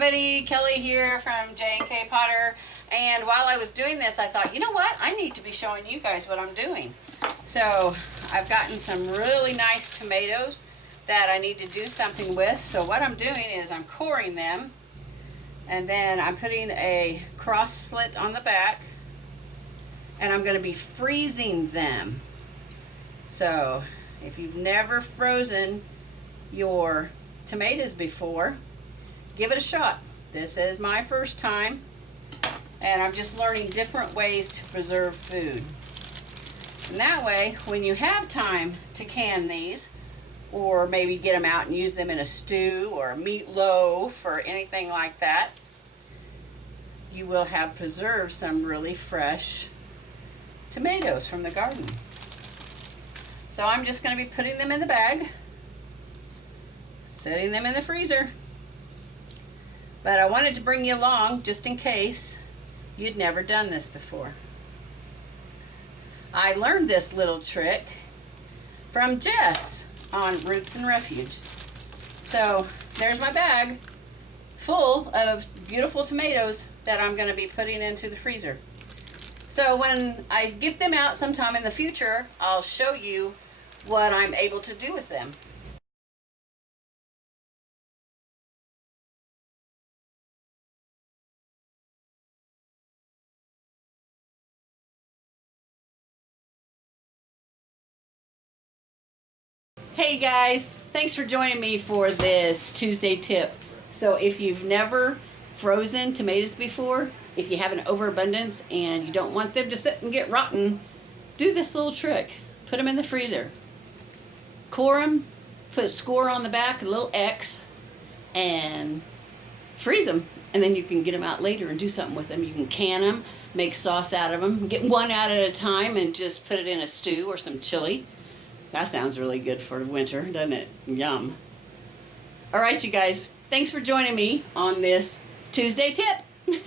everybody, Kelly here from J&KPotter. And while I was doing this, I thought, you know what? I need to be showing you guys what I'm doing. So I've gotten some really nice tomatoes that I need to do something with. So what I'm doing is I'm coring them, and then I'm putting a cross slit on the back, and I'm going to be freezing them. So if you've never frozen your tomatoes before, give it a shot. This is my first time, and I'm just learning different ways to preserve food. And that way, when you have time to can these, or maybe get them out and use them in a stew or a meatloaf or anything like that, you will have preserved some really fresh tomatoes from the garden. So I'm just going to be putting them in the bag, setting them in the freezer. But I wanted to bring you along just in case you'd never done this before. I learned this little trick from Jess on Roots and Refuge. So there's my bag full of beautiful tomatoes that I'm going to be putting into the freezer. So when I get them out sometime in the future, I'll show you what I'm able to do with them. Hey guys, thanks for joining me for this Tuesday tip. So if you've never frozen tomatoes before, if you have an overabundance and you don't want them to sit and get rotten, do this little trick. Put them in the freezer. Core them, put a score on the back, a little X, and freeze them. And then you can get them out later and do something with them. You can can them, make sauce out of them, get one out at a time and just put it in a stew or some chili. That sounds really good for winter, doesn't it? Yum. All right, you guys. Thanks for joining me on this Tuesday tip.